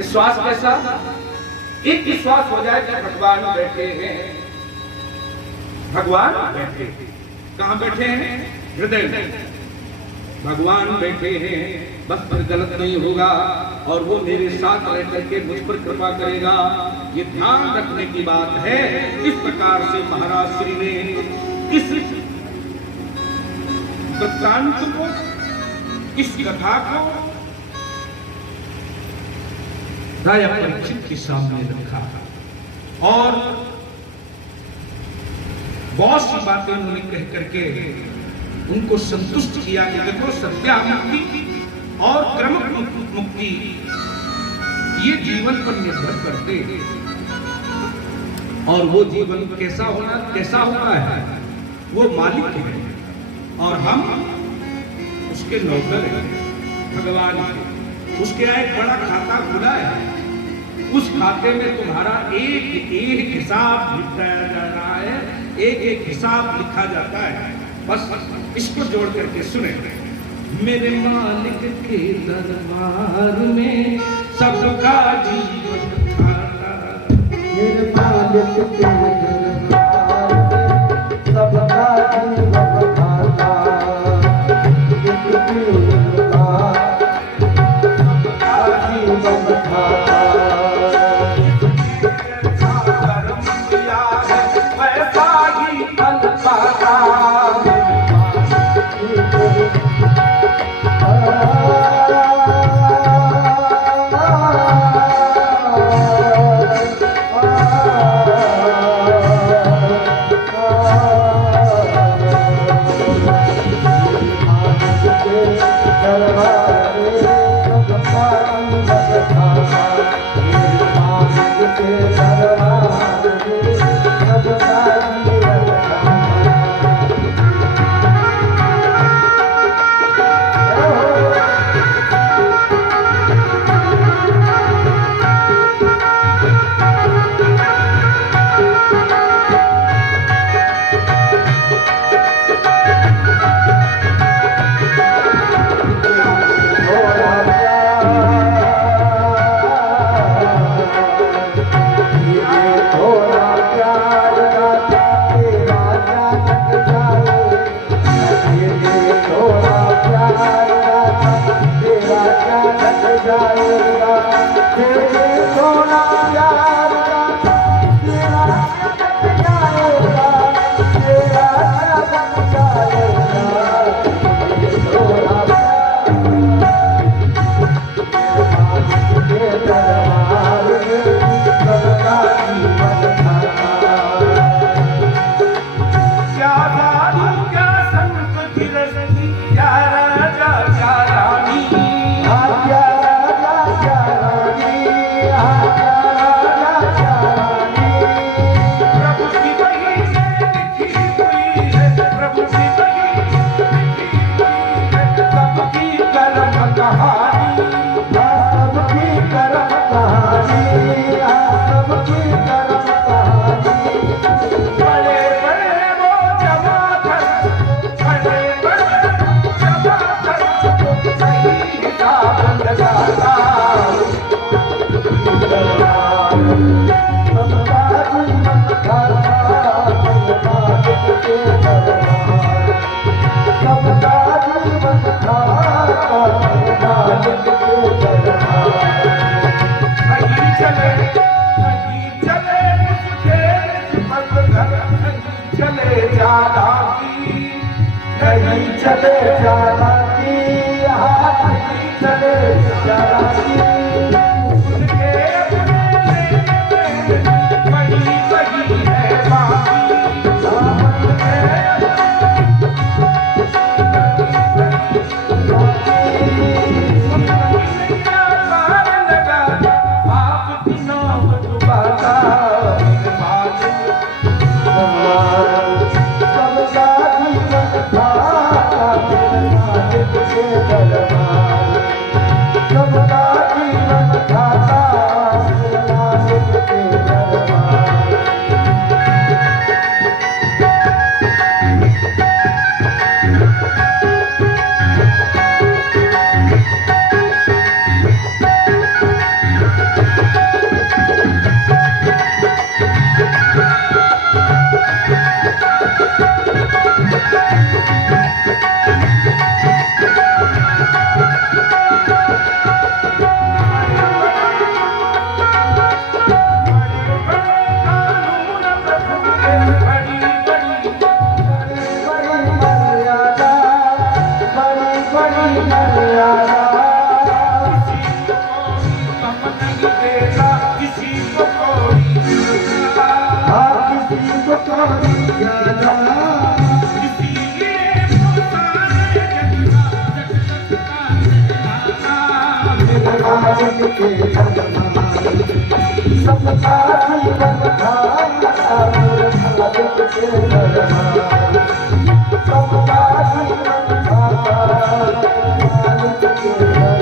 विश्वास कैसा? एक विश्वास हो जाए कि भगवान बैठे हैं, भगवान बैठे हैं। कहां बैठे हैं? हृदय में भगवान बैठे हैं, बस फिर गलत नहीं होगा और वो मेरे साथ रह करके मुझ पर कृपा करेगा। ये ध्यान रखने की बात है। इस प्रकार से महाराज श्री ने इस वृत्तांत को, इस कथा को राजा परीक्षित के सामने रखा और बहुत सी बातें उन्होंने कह करके उनको संतुष्ट किया कि देखो सत्या मुक्ति और क्रम मुक्ति ये जीवन पर निर्भर करते हैं और वो जीवन कैसा होना है, वो मालिक है और हम उसके नौकर हैं, भगवान के। उसके एक बड़ा खाता खुला है, उस खाते में तुम्हारा एक एक हिसाब लिखाया जाना है, एक एक हिसाब लिखा जाता है। बस इसको जोड़ करके सुने। मेरे मालिक के दरबार में सबका जीवन खाता, मेरे मालिक के दरबार में सबका जीवन खाता, सबका जीवन खाता। चले जाना की, चले जाना की। सबका जीवन खाता ज्यादा इसीलिए वो सारे जग का कहलाता। मेरे मालिक के दरबार सबका जीवन धारा मेरे मालिक के दरबार सबका जीवन धारा मालिक के दरबार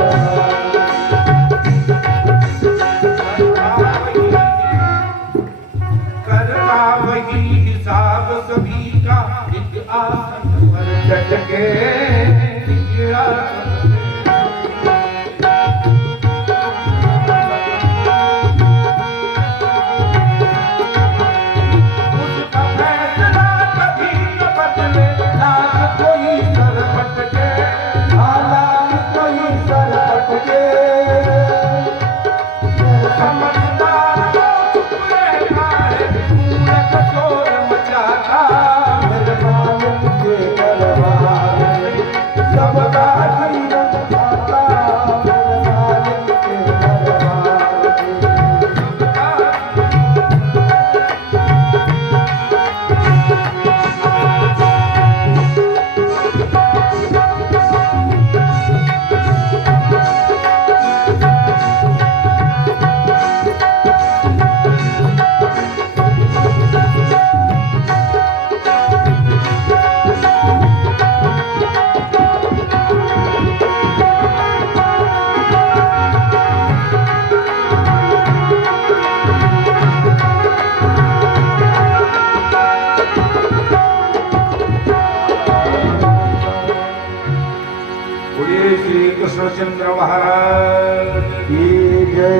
करता वही हिसाब सभी का एक आसन पर डट के एक आसन पे। उसका फैसला कभी न बदले, ना कोई सर पटके, हालात कोई सर पटके समझदार वो चुप रहता है, मूर्ख शोर मचाता। मेरे मालिक के दरबार में सबका जीवन धारा मेरे मालिक के दरबार में बोलिए श्री कृष्णचंद्र महाराज की जय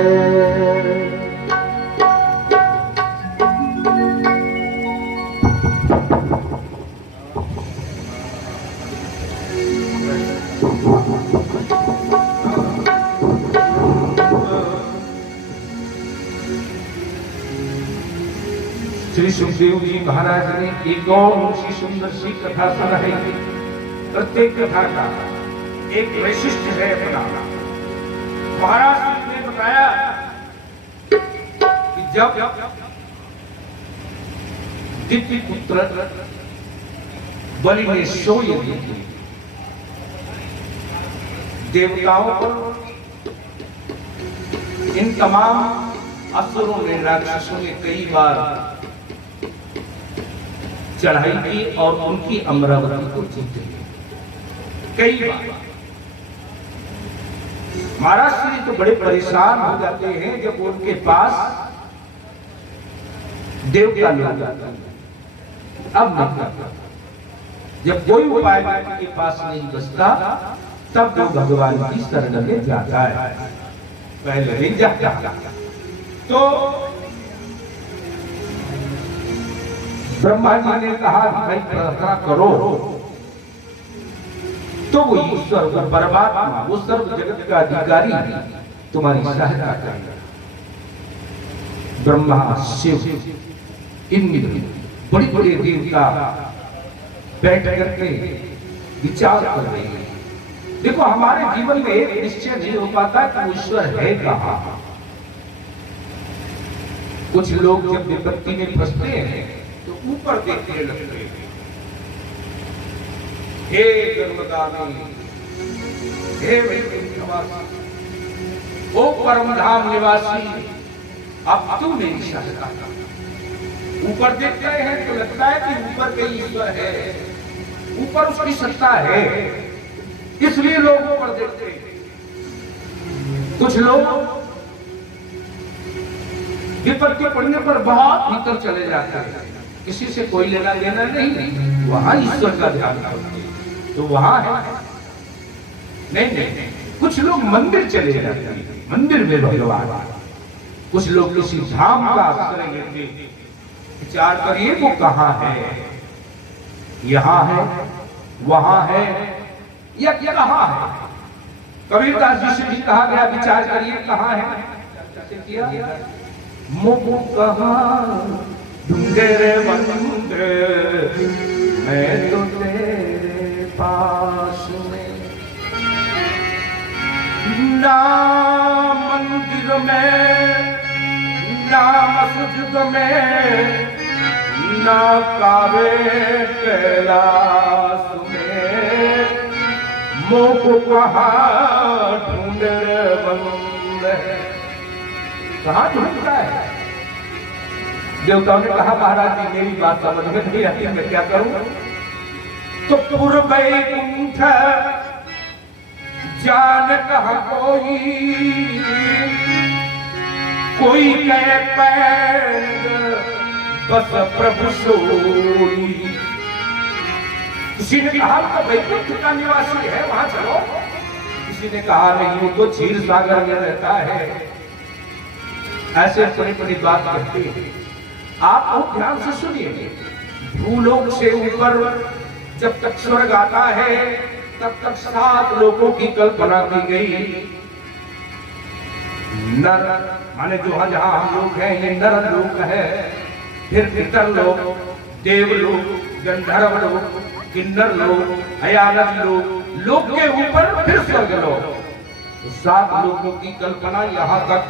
श्री सुखदेव जी महाराज ने एक और सी सुंदर सी कथा सुनाई। प्रत्येक कथा का एक वैशिष्ट्य है अपना। महाराज जी ने बताया कि जब दिव्य पुत्र बलि ने सो यज्ञ की, देवताओं पर इन तमाम असुरों ने, राक्षसों ने कई बार चढ़ाई की और उनकी अमरावती को जीते कई बार। महाराज श्री तो बड़े परेशान हो जाते हैं जब उनके पास देवता लोग जाते हैं। अब नहीं, जब कोई उपाय उनके पास नहीं बचता तब वो भगवान की शरण में जाता है, पहले नहीं जाता। तो ब्रह्मा जी ने कहा कि भाई प्रार्थना करो, तो वो ईश्वर, वो परमात्मा, वो सर्व जगत का अधिकारी तुम्हारी सहायता करेगा। ब्रह्मा, शिव, इंद्र, बड़ी बड़ी देवता बैठ करके विचार कर रहे हैं। देखो हमारे जीवन में एक निश्चय नहीं हो पाता कि वो ईश्वर है कहाँ। कुछ लोग जब विपत्ति में फंसते हैं तो ऊपर देखने लगते हैं, हे धर्मदानी, हे वैकुंठवासी, ओ परम धाम निवासी, अब तू मेरी सहायता कर। ऊपर देखते हैं तो लगता है कि ऊपर कहीं ईश्वर है, ऊपर उसकी सत्ता है, इसलिए लोग ऊपर देखते हैं। कुछ लोग विपत्ति पड़ने पर बहुत भीतर चले जाते हैं, किसी से कोई लेना देना नहीं, वहां ईश्वर का ध्यान करते हैं तो वहां है। नहीं, कुछ लोग मंदिर चले जाते हैं, मंदिर में भगवान। कुछ लोग किसी धाम का आश्रय लेते हैं। विचार करिए वो कहाँ है, यहाँ है, वहां है, या कहाँ है। कबीरदास जी से भी कहा गया, विचार करिए कहाँ है। मोह कहाँ ढूंढे रे बंदे, मैं तो तेरे पास में, ना मंदिर में, ना मस्जिद में, ना कावे कैलाश में मोह कहाँ ढूंढ बंद है। कहाँ ढूंढता है? देवताओं ने कहा महाराज जी मेरी बात समझ में नहीं आती, मैं क्या करूं? तो पूर्व कुंठ जान कहा कोई कहे पैर बस प्रभु सोई। किसी ने कहा तो वैकुंठ का निवासी है, वहां चलो। किसी ने कहा नहीं, वो तो क्षीर सागर में रहता है। ऐसे बड़ी बड़ी बात कहते हैं। आप बहुत ध्यान से सुनिए। भूलोक से ऊपर जब तक स्वर्ग आता है तब तक 7 लोगों की कल्पना की गई। नर माने जो जहां हम लोग हैं ये नर लोक है, फिर पितर लोक, देव लोक, गंधर्व लोक, किन्नर लोक, अयानज लोक, लोक के ऊपर फिर स्वर्ग लोक। तो 7 लोगों की कल्पना यहाँ तक,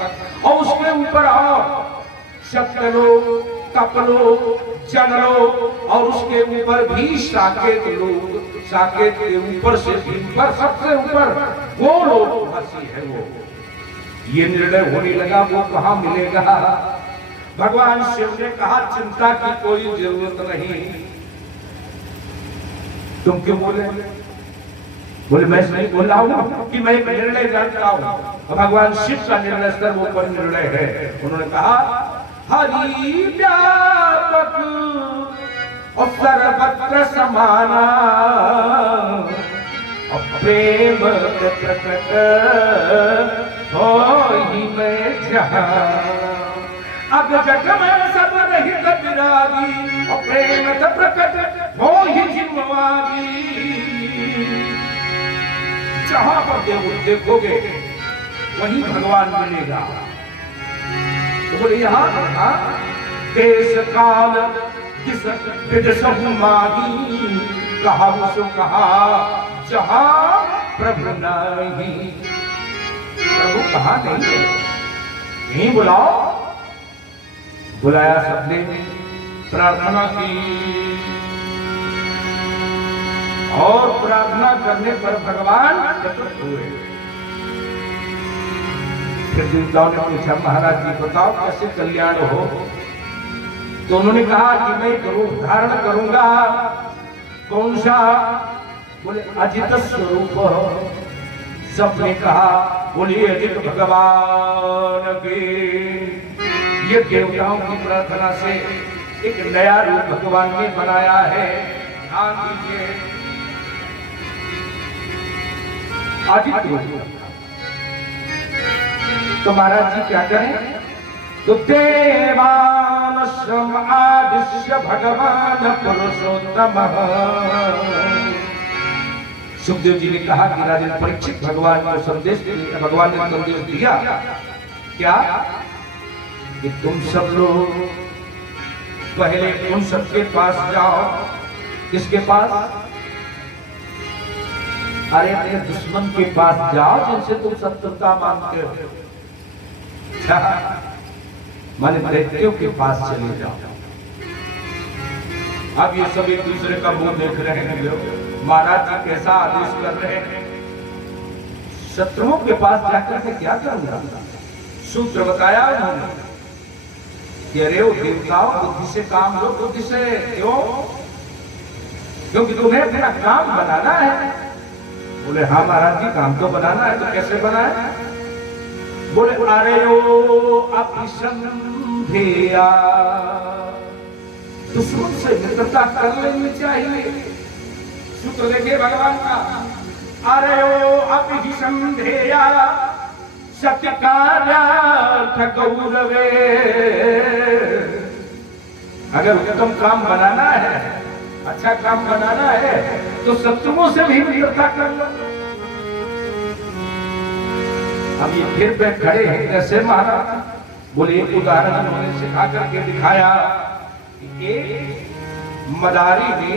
और उसके ऊपर और सत्यलोक, तपलोक, जनलोक, और उसके ऊपर भी साकेत लोक। साकेत के ऊपर से ऊपर सबसे ऊपर वो लोक वासी है वो। ये निर्णय होने लगा वो कहाँ मिलेगा? भगवान शिव ने कहा चिंता की कोई जरूरत नहीं। तुम क्यों बोले? बोले मैं नहीं बोल रहा हूं कि मैं निर्णय जानता हूं। भगवान शिव का निर्णय सर्वोपरि निर्णय है। उन्होंने कहा हरि व्यापक और सर्वत्र समाना और प्रेम प्रकट हो ही मैं जहां। अब जग में सब रहित विरागी और प्रेम प्रकट हो ही जिम्मेवारी। जहां पर देखोगे वहीं भगवान मिलेगा। तो बोले यहाँ देश काल मागी कहा उसो कहा जहां प्रभु नहीं। प्रभु कहा नहीं है, यहीं बुलाओ। बुलाया सबने, प्रार्थना की, और प्रार्थना करने पर भगवान प्रकट हुए। फिर देवताओं ने पूछा महाराज जी बताओ कैसे कल्याण हो? तो उन्होंने कहा कि मैं रूप धारण करूंगा। कौन सा? बोले अजित स्वरूप। सबने कहा बोलिए अजित भगवान के। ये देवताओं की प्रार्थना से एक नया रूप भगवान ने बनाया है। ध्यान दीजिए, अजित रूप। तो महाराज जी क्या करें? तो देवान श्रम आदिश्य भगवान पुरुषोत्तम। सुखदेव जी ने कहा कि राजन परीक्षित भगवान को संदेश भगवान ने संदेश दिया क्या कि तुम सब लोग पहले उन सबके पास जाओ। किसके पास? अरे अपने दुश्मन के पास जाओ जिनसे तुम शत्रुता मानते हो। माने दैत्यों के पास चले जाओ। अब ये सब एक दूसरे का मुंह देख रहे हैं। महाराज जी कैसा आदेश कर रहे हैं? शत्रुओं के पास जाकर के क्या करूंगा? सूत्र बताया उन्होंने कि अरे वो देवताओं बुद्धि से काम लो। बुद्धि से क्यों? क्योंकि तुम्हें अपना काम बनाना है। बोले हाँ महाराज जी काम तो बनाना है, तो कैसे बनाए? बोले अरे ओ अभिसंधेया, दुश्मन से मित्रता कर लेनी चाहिए। सूत्र देखिए भगवान का। अरे ओ अभिसंधेया सत्य कार्यार्थ गौरवे। अगर उत्तम काम बनाना है, अच्छा काम बनाना है, तो शत्रुओं से भी मित्रता कर लो। अब ये फिर पे खड़े हैं कैसे महाराज? बोले एक उदाहरण उन्होंने सिखा करके दिखाया। एक मदारी ने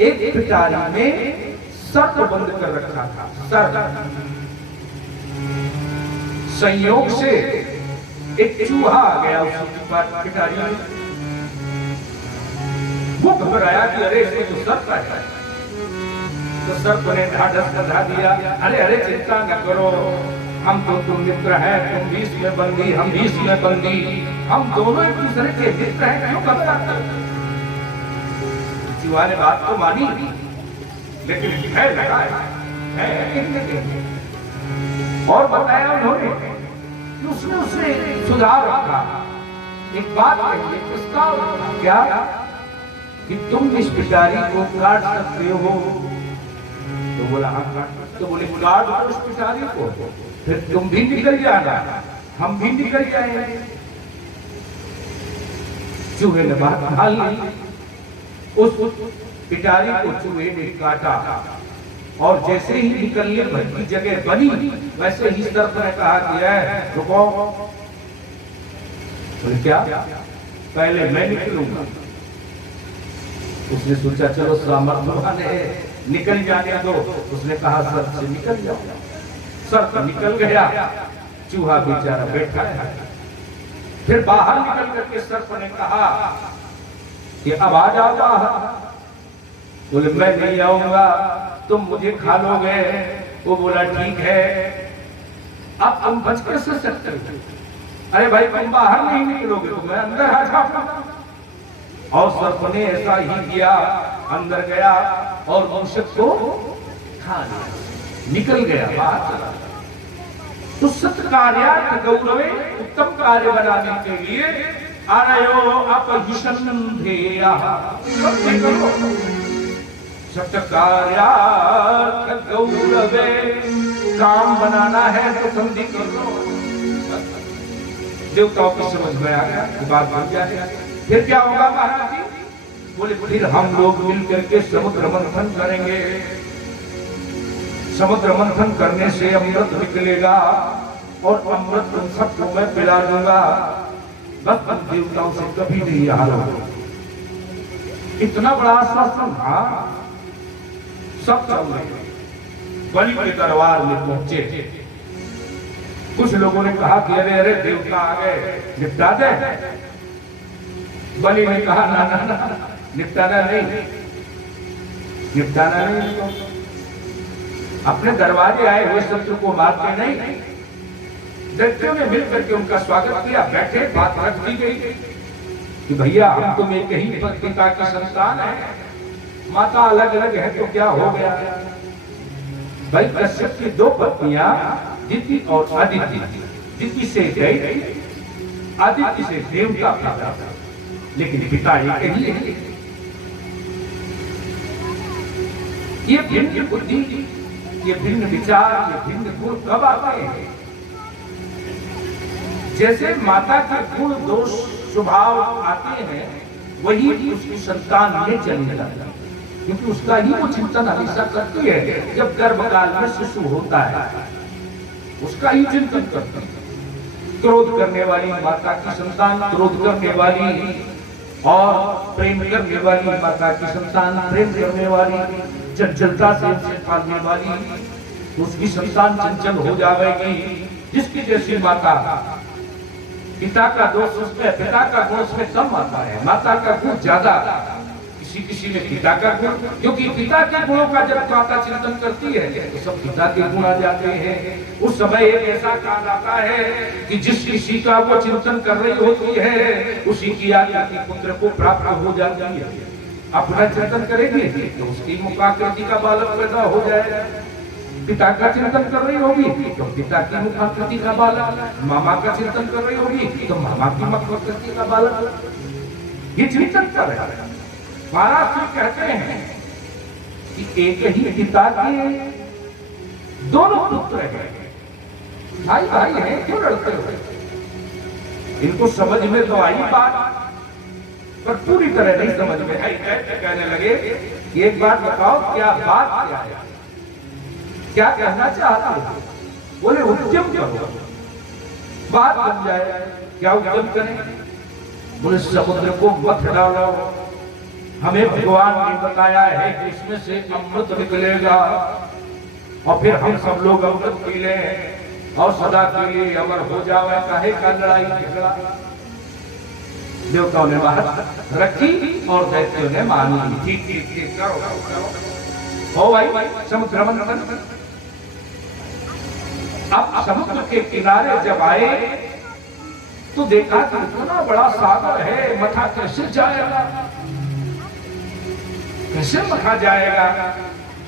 एक पिटारी में सर्प बंद कर रखा था। सर्प संयोग से एक चूहा आ गया उस पिटारी में। वो घबराया कि अरे इसमें तो सर्प है। तो सर्प ने ढाढ़स बंधा दिया, अरे अरे चिंता न करो, हम तो तुम मित्र हैं, तुम 20 में बंदी, हम 20 में बंदी, हम दोनों एक दूसरे के मित्र हैं, क्यों घबराते हो? चूहा ने बात तो मानी, लेकिन भय लगा है। और बताया उन्होंने कि उसने उससे सुधार रखा, एक बात कही, प्रस्ताव रखा, क्या कि तुम इस पिटारी को काट सकते हो? तो बोला हाँ काट। तो बोले काट दो उस पिटारी को, फिर तुम भी निकल जाना, हम भी निकल जाएंगे। चूहे ने बात मान ली, उस पिटारी को चूहे ने काटा और जैसे ही निकलने भर की जगह बनी, वैसे ही सर्प ने कहा कि रुको। बोले क्या? पहले मैं निकलूंगा। उसने सोचा चलो सामर्थ्यवान है, निकल जाने दो। उसने कहा सर्प से निकल जाओ। सर्प निकल गया, चूहा बेचारा बैठा है। फिर बाहर निकल करके सर्प ने कहा कि अब आ जाओ बाहर। बोले मैं नहीं आऊंगा, तुम मुझे खा लोगे। वो बोला ठीक है, अब तुम बच कैसे सकते हो? अरे भाई तुम बाहर नहीं निकलोगे तो मैं अंदर आ जाऊंगा। और सर्प ने ऐसा ही किया, अंदर गया और मूषक को खा लिया, निकल गया बाहर। तो सत्कार्यार्थ गौरवे, उत्तम कार्य बनाने के लिए आनयो अपहिषन्धेया, सत्कार्यार्थ गौरवे, काम बनाना है तो संधि कर लो। देवताओं की समझ में आ गया, बात बन जाए। फिर क्या होगा महाराज जी? बोले फिर हम लोग मिलकर के समुद्र मंथन करेंगे। समुद्र मंथन करने से अमृत निकलेगा और अमृत तुम सबको मैं पिला दूंगा। बस देवताओं से कभी नहीं हार हो। इतना बड़ा आश्वासन था। सब चल रहे बलि के दरबार में पहुंचे। कुछ लोगों ने कहा कि अरे अरे देवता आ गए, निपटा दे। बलि ने कहा ना ना ना, निपटाना नहीं, निपटाना नहीं। अपने दरवाजे आए हुए शत्रु को मारते नहीं। दैत्यों ने मिलकर के उनका स्वागत किया, बैठे, बात रख दी गई कि भैया हम तुम एक ही पिता की संतान है, माता अलग अलग है तो क्या हो गया? भाई कश्यप की 2 पत्नियां दिति और आदिति, दिति से दैत्य, आदिति से देवता पैदा, लेकिन पिता एक ही है। ये भिन्न बुद्धि, ये भिन्न विचार, ये भिन्न गुण कब आते हैं? जैसे माता के गुण दोष स्वभाव आते हैं, वही उसकी संतान में चलने लगता है, क्योंकि उसका ही वो चिंतन हमेशा करती है। जब गर्भकाल में शिशु होता है, उसका ही चिंतन करती है। क्रोध करने वाली माता की संतान क्रोध करने वाली, और प्रेम करने वाली माता की संतान प्रेम करने वाली, चंचलता से उसे पालने वाली, उसकी संतान चंचल हो जाएगी। जिसकी जैसी माता, पिता का दोष उसमें, पिता का गुण उसमें कम आता है, माता का गुण ज्यादा, किसी किसी में पिता का गुण, क्योंकि पिता के गुणों का जब माता चिंतन करती है तो सब पिता के गुण आ जाते हैं। उस समय एक ऐसा काल आता है कि जिस किसी का वो चिंतन कर रही होती है, उसी की आकृति पुत्र को प्राप्त हो जाती है। अपना चिंतन करेगी तो उसकी मुखाकृति का बालक पैदा हो जाएगा। पिता का चिंतन कर रही होगी तो पिता की मुखाकृति का बालक, मामा का चिंतन कर रही होगी तो मामा की मुखाकृति का बालक। ये चिंतन कर रहा है। महाराज जी कहते हैं कि एक ही पिता के 2 पुत्र हैं, भाई भाई हैं, क्यों लड़ते हो? इनको समझ में तो आई बात, पर पूरी तरह नहीं समझ में आई। कहने लगे कि एक बात बताओ, क्या बात क्या है, क्या कहना चाहते हो? बोले उद्यम करो, बात बन जाए। क्या उद्यम करें? बोले समुद्र को मत डालो, हमें भगवान ने बताया है कि इसमें से अमृत निकलेगा और फिर हम सब लोग अमृत पी लें और सदा के लिए अमर हो जाए। काहे का लड़ाई झगड़ा? देवताओं ने बात रखी और दैत्यों ने मान ली। ठीक ठीक ठीक, करो हो भाई समुद्र मंथन। अब समुद्र के किनारे जब आए तो देखा कि इतना बड़ा सागर है, मथा कैसे जाएगा, कैसे मथा जाएगा।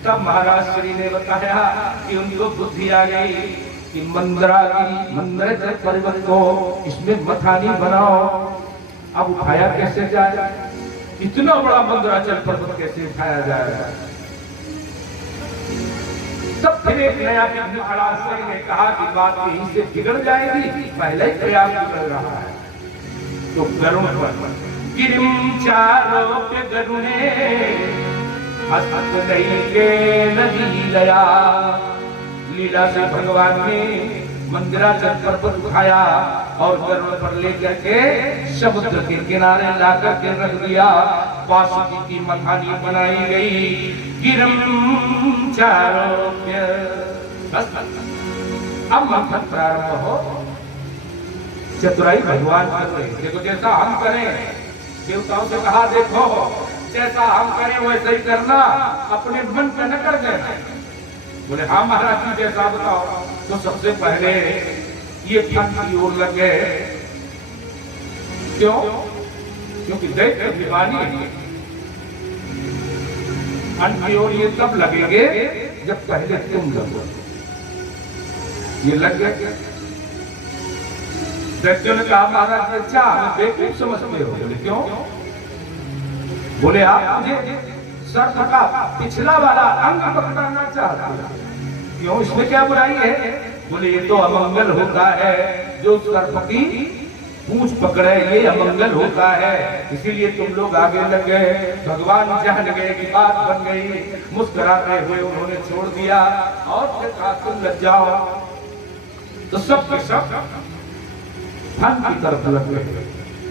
तब महाराज श्री ने बताया कि उनको बुद्धि आ गई कि मंदरागिरी पर्वत को इसमें मथानी बनाओ। अब उठाया कैसे जाए, इतना बड़ा मंदराचल पर्वत कैसे उठाया जाएगा। तब फिर एक नया विघ्न खड़ा हुआ, ने कहा कि बात यहीं से बिगड़ जाएगी, पहले ही प्रयास बिगड़ रहा है। तो गरुण पर गिरिम चारोप्य गरुणे हस्त नहीं के नदी लया। लीला से भगवान ने मंदिराचल पर्वत उठाया और गरुड़ पर लेकर के समुद्र के किनारे लाकर के रख दिया। वासुकी की मखानी बनाई गई। गिरम चारोप्य, बस अब मंथन प्रारंभ हो। चतुराई भगवान कर रहे, देखो जैसा हम करें, देवताओं से कहा देखो जैसा हम करें वैसा ही करना, अपने मन पे न कर देना। बोले हाँ महाराज जी जैसा बताओ। तो सबसे पहले ये फन की ओर लग गए। क्यों? क्योंकि दैत्य अभिमानी है। फन की ओर ये तब लगेंगे जब पहले तुम लगो। ये लग गए। दैत्यों ने कहा महाराज अच्छा हमें बेवकूफ समझते हो। बोले क्यों? बोले आप मुझे सर्प का पिछला वाला अंग पकड़ना चाहते हैं, क्यों इसमें क्या बुराई है? बोले ये तो अमंगल होता है, जो सर्प की पूंछ पकड़े ये अमंगल होता है, इसीलिए तुम लोग आगे लग गए। भगवान जान गए कि बात बन गई। मुस्कुराते हुए उन्होंने छोड़ दिया और फिर कहा तुम लग जाओ। तो सब के सब फन की तरफ लग गए।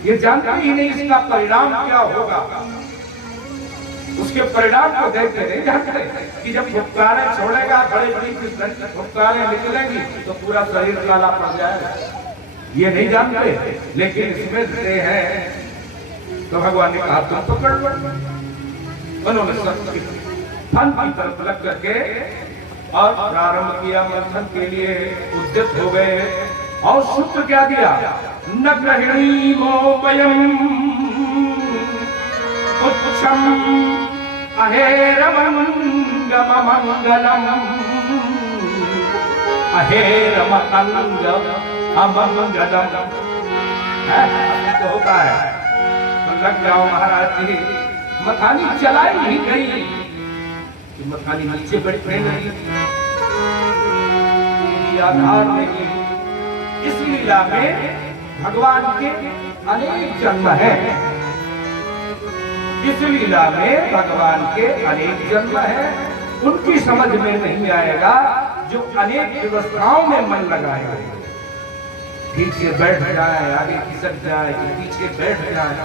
ये जानते ही नहीं इसका परिणाम क्या होगा। उसके परिणाम को देखते नहीं जानते कि जब फुफकारें छोड़ेगा, बड़े बड़ी फुफकारें निकलेंगी तो पूरा शरीर काला पड़ जाएगा। ये नहीं जानते, लेकिन इसमें से है। तो भगवान ने कहा तुम पकड़ लो। उन्होंने फन की तरफ लग करके और प्रारंभ किया मंथन के लिए उद्यत हो गए। और सूत्र क्या दिया? न ग्रहिणी मोपयम उच्छम अहेरमंगम मंगलम अहेरमंगम अमंगलम। तो होता है तो लग जाओ महाराज जी। मथानी चलाई ही गई कि मथानी नीचे बैठने लगी, आधार नहीं। इस लीला में भगवान के अनेक जन्म है। इस लीला में भगवान के अनेक जन्म है। उनकी समझ में नहीं आएगा जो अनेक व्यवस्थाओं में मन लगाए, ठीक से बैठ जाए, आगे खिसक जाए, पीछे बैठ जाए,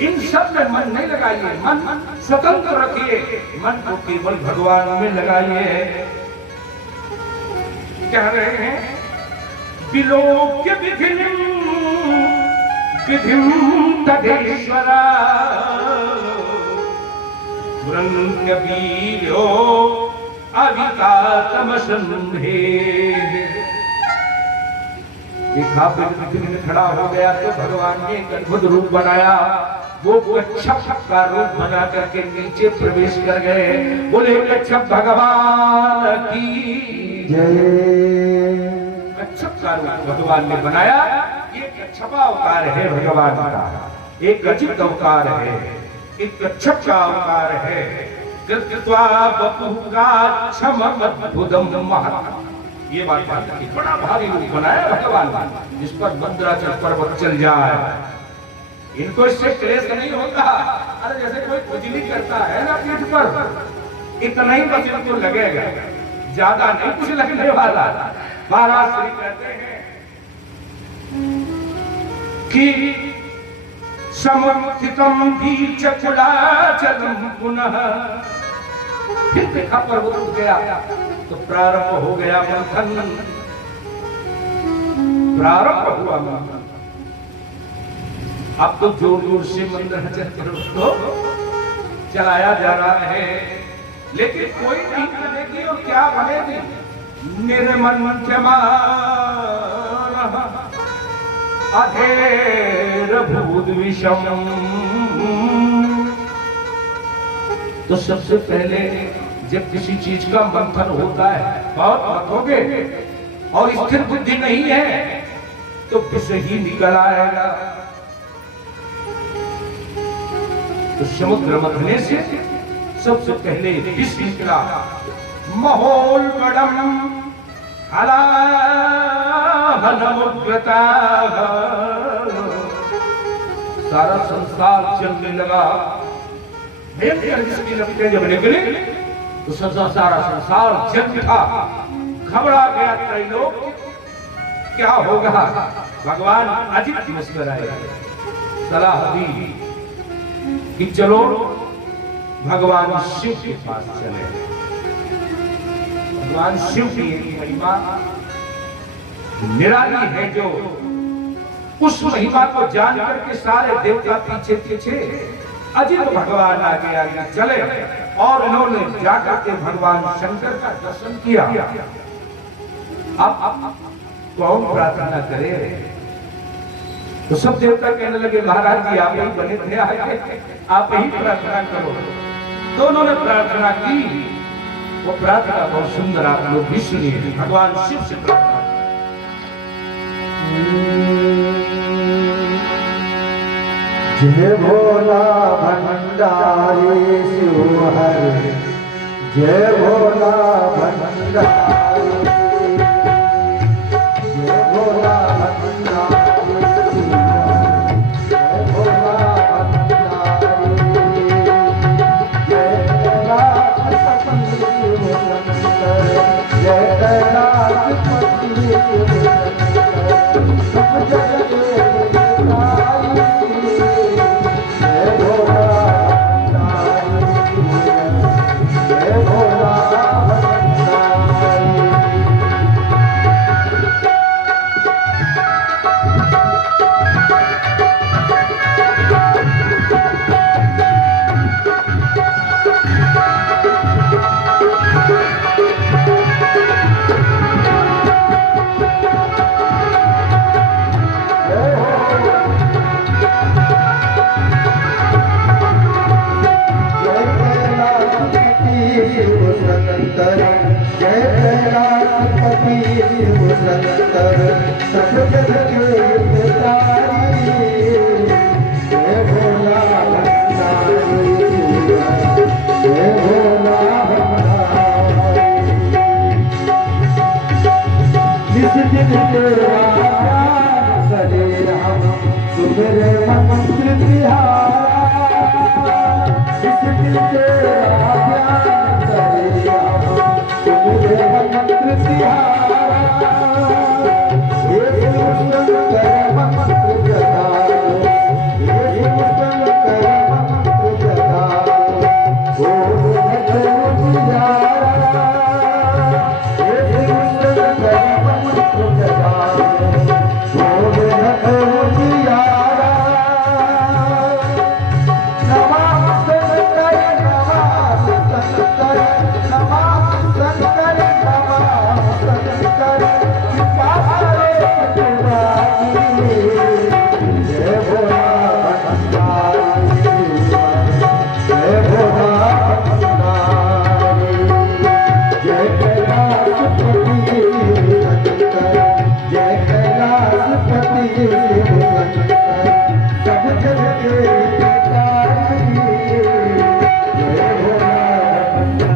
इन सब में मन नहीं लगाइए। मन स्वतंत्र रखिए, मन को केवल भगवान में लगाइए। कह रहे हैं विलोक्य विधिम विधिम तदेश्वरा पुरंद्य वीर्यो अविकातमसंधे। देखा विधिन खड़ा हो गया तो भगवान ने एक अद्भुत रूप बनाया। वो कच्छप का रूप बना करके नीचे प्रवेश कर गए। बोले कच्छप भगवान की जय। कच्छप का रूप भगवान ने बनाया। ये कच्छपा अवतार है भगवान का, एक अजित अवतार है, एक कच्छप का अवतार है। कृत्वा बपुका क्षम अद्भुतम महत्। ये बात की बड़ा भारी रूप बनाया भगवान, जिस पर मंदराचल पर्वत चल जाए। इनको इससे क्लेश नहीं होता। अरे जैसे कोई खुजली करता है ना पीठ पर, इतना ही बस इनको लगेगा, ज्यादा नहीं कुछ लगने वाला। महाराज श्री कहते हैं कि समर्थितम दीक्षकुलाचलम पुनः। फिर देखा पर्वत उठ गया तो प्रारंभ हो गया मंथन। प्रारंभ हुआ मंथन। अब तो जोर जोर से मंदिर को चलाया जा रहा है, लेकिन कोई नहीं बनेगी और क्या बनेगी। निर्मन अधेर भूत विषम। तो सबसे पहले जब किसी चीज का मंथन होता है, बहुत मथोगे और स्थिर बुद्धि नहीं है तो विष ही निकल आएगा। तो समुद्र मथने से सबसे पहले विष निकला। महोल बड़म हलाहलमुग्रता, सारा संसार चलने लगा। इसकी लपटें जब निकली तो सारा संसार जग था, घबरा गया त्रैलोक। क्या होगा? भगवान अजित मुस्कुराए, सलाह दी कि चलो भगवान शिव के पास चले। भगवान शिव की एक महिमा निराली है, जो उस महिमा को जान करके सारे देवता पीछे पीछे, अजित भगवान आगे आगे चले और उन्होंने जाकर के भगवान शंकर का दर्शन किया। अब कौन प्रार्थना करे? तो सब देवता कहने लगे महाराज जी आप ही बने थे आगे, आप ही प्रार्थना करो। दोनों ने प्रार्थना की। वो प्रार्थना बहुत सुंदर, आप लोग भी सुनिए। भगवान शिव से प्रार्थना। जय भोला भंडारी शिवहर, जय भोला भंडारी, जय भोला भंडारी शिवहर, जय भोला भंडारी, जय कैलाशपति शिव शंकर, जय कैलाशपति शिव शंकर, सब जग के जय कैलाशपति शिव शंकर, सब जग